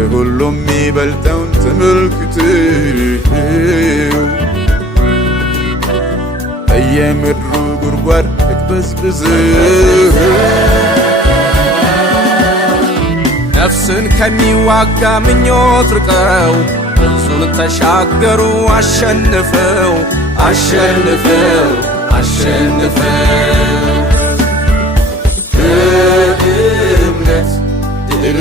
ከሁሉም የሚበልጠውን ተመልክተው በየምድሩ ጉድጓድ ተቅበዝብዘው ነፍስን ከሚዋጋ ምኞት ርቀው ወንዙን ተሻገሩ አሸንፈው አሸንፈው አሸንፈው በእምነት ድል